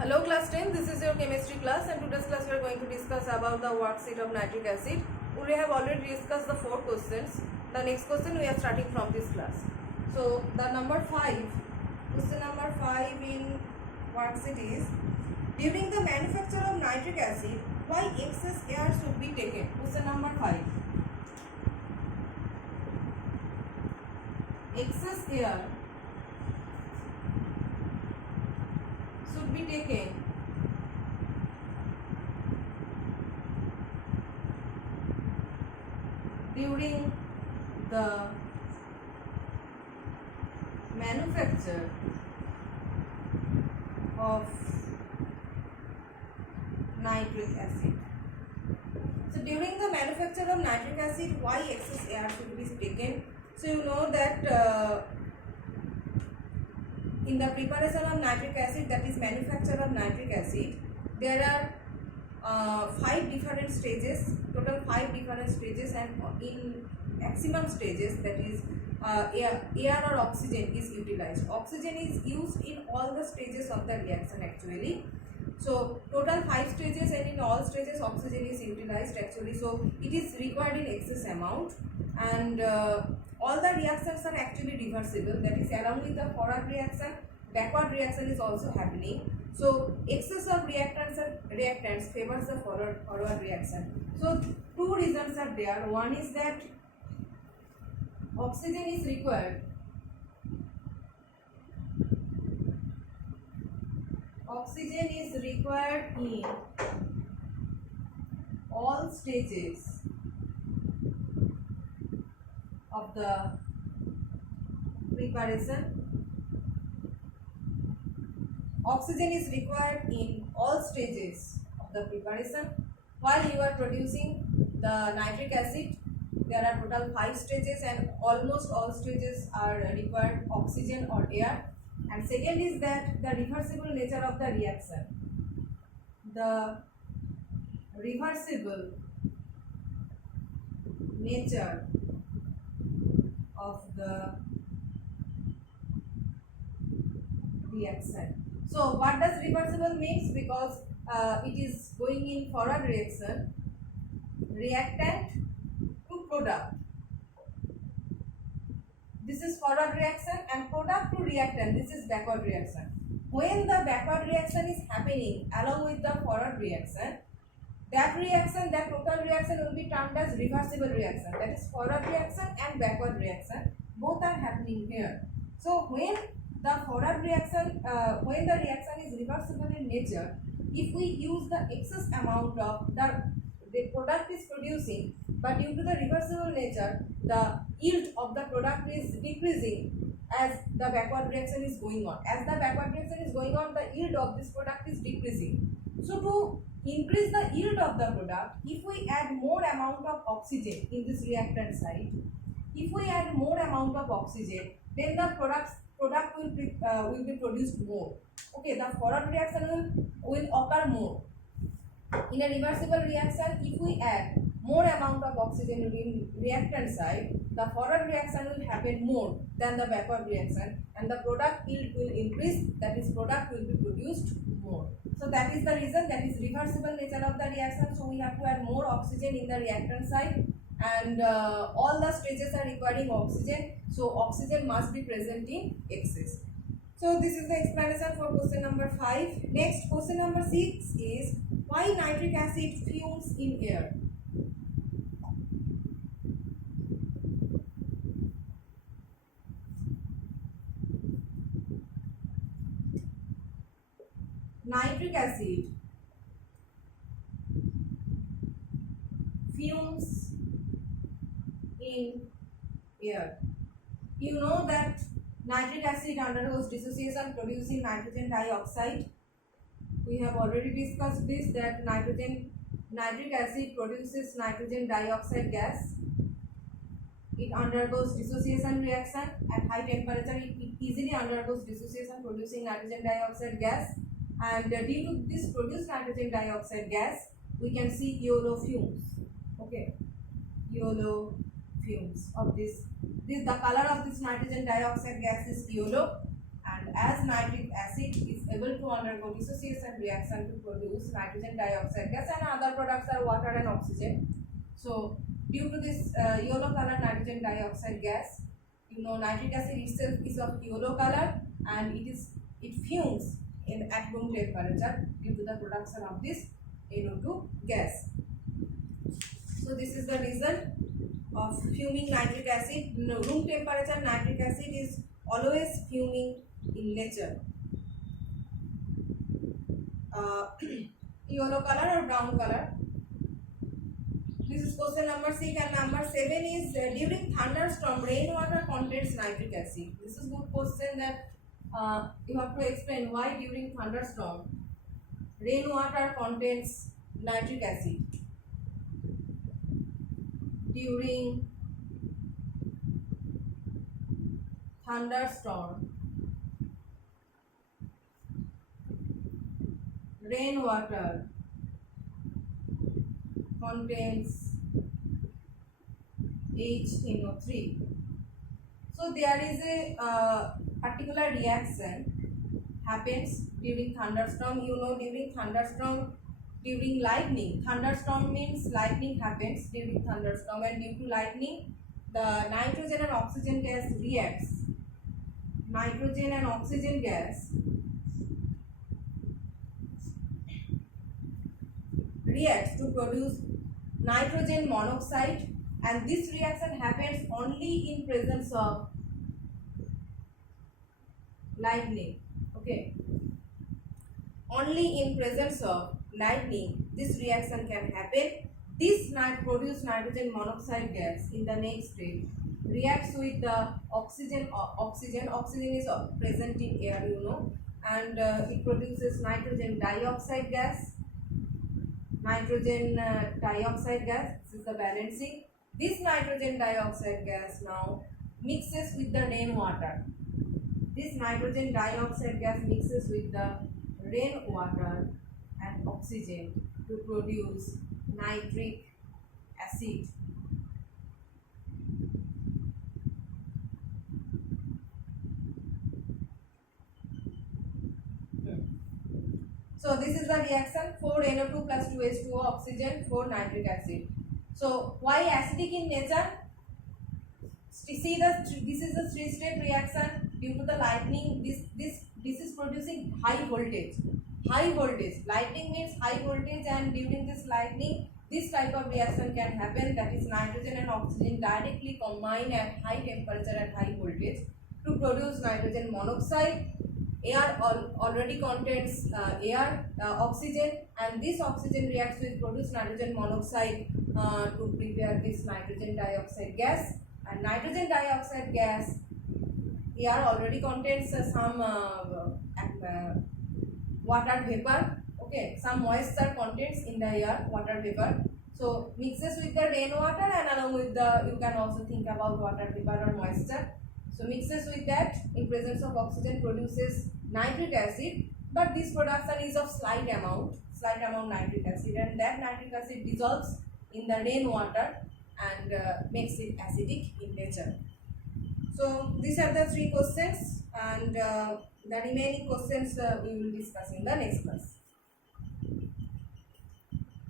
Hello class 10, this is your chemistry class and today's class we are going to discuss about the worksheet of nitric acid. We have already discussed the 4 questions. The next question we are starting from this class. So the number 5, question number 5 in worksheet is, during the manufacture of nitric acid, why excess air should be taken? Question number 5. Excess air should be taken during the manufacture of nitric acid. So during the manufacture of nitric acid, why excess air should be taken? So you know that in the preparation of nitric acid, that is manufacture of nitric acid, there are 5 different stages, total 5 different stages, and in maximum stages, that is air or oxygen is utilized. Oxygen is used in all the stages of the reaction actually. So total 5 stages, and in all stages oxygen is utilized actually. So it is required in excess amount, and all the reactions are actually reversible. That is, along with the forward reaction, backward reaction is also happening. So excess of reactants favors the forward reaction. So 2 reasons are there. One is that oxygen is required. Oxygen is required in all stages of the preparation. Oxygen is required in all stages of the preparation. While you are producing the nitric acid, there are total 5 stages, and almost all stages are required oxygen or air. And second is that the reversible nature of the reaction. The reversible nature of the reaction. So what does reversible means? Because it is going in forward reaction, reactant to product. This is forward reaction, and product to reactant, this is backward reaction. When the backward reaction is happening along with the forward reaction, that total reaction will be termed as reversible reaction. That is, forward reaction and backward reaction both are happening here. So when the forward reaction, when the reaction is reversible in nature, if we use the excess amount of the product is producing, but due to the reversible nature, the yield of the product is decreasing as the backward reaction is going on. As the backward reaction is going on, the yield of this product is decreasing. So to increase the yield of the product, if we add more amount of oxygen in this reactant side, if we add more amount of oxygen, then the product will be produced more. Okay, the forward reaction will occur more. In a reversible reaction, if we add more amount of oxygen in reactant side, the forward reaction will happen more than the backward reaction, and the product yield will increase, that is, product will be produced more. So that is the reason, that is reversible nature of the reaction. So we have to add more oxygen in the reactant side, and all the stages are requiring oxygen, so oxygen must be present in excess. So this is the explanation for question number 5. Next, question number 6 is, why nitric acid fumes in air? Nitric acid fumes in air. You know that nitric acid undergoes dissociation producing nitrogen dioxide. We have already discussed this, that nitric acid produces nitrogen dioxide gas. It undergoes dissociation reaction at high temperature. It easily undergoes dissociation producing nitrogen dioxide gas, and due to this produced nitrogen dioxide gas, we can see yellow fumes. Okay, yellow fumes of this. The color of this nitrogen dioxide gas is yellow, and as nitric acid is able to undergo dissociation reaction to produce nitrogen dioxide gas, and other products are water and oxygen. So due to this yellow color nitrogen dioxide gas, you know, nitric acid itself is of yellow color, and it fumes at room temperature due to the production of this NO2 gas. So this is the result of fuming nitric acid. Room temperature nitric acid is always fuming in nature. Yellow color or brown color. This is question number 6, and number 7 is during thunderstorm rainwater contains nitric acid. This is good question that you have to explain why during thunderstorm rainwater contains nitric acid. During thunderstorm rainwater contains HNO3. So there is a particular reaction happens during thunderstorm. You know, during thunderstorm, during lightning, thunderstorm means lightning happens during thunderstorm, and due to lightning the nitrogen and oxygen gas reacts. Nitrogen and oxygen gas reacts to produce nitrogen monoxide, and this reaction happens only in presence of lightning. Okay, only in presence of lightning this reaction can happen. This produce nitrogen monoxide gas in the next step reacts with the oxygen. Oxygen is present in air, you know, and it produces nitrogen dioxide gas. Nitrogen dioxide gas, this is the balancing. This nitrogen dioxide gas now mixes with the rainwater. This nitrogen dioxide gas mixes with the rainwater and oxygen to produce nitric acid. So this is the reaction: 4NO2 plus 2H2O, oxygen, 4 nitric acid. So why acidic in nature? See, this is a three-step reaction. Due to the lightning, this is producing high voltage. High voltage. Lightning means high voltage, and during this lightning, this type of reaction can happen. That is, nitrogen and oxygen directly combine at high temperature and high voltage to produce nitrogen monoxide. Air already contains oxygen, and this oxygen reacts with produce nitrogen monoxide to prepare this nitrogen dioxide gas. And nitrogen dioxide gas, air already contains some water vapor. Okay, some moisture contains in the air, water vapor. So mixes with the rainwater, and along with the, you can also think about water vapor or moisture. So mixes with that in presence of oxygen produces nitric acid, but this production is of slight amount nitric acid, and that nitric acid dissolves in the rainwater and makes it acidic in nature. So these are the 3 questions, and the remaining questions we will discuss in the next class.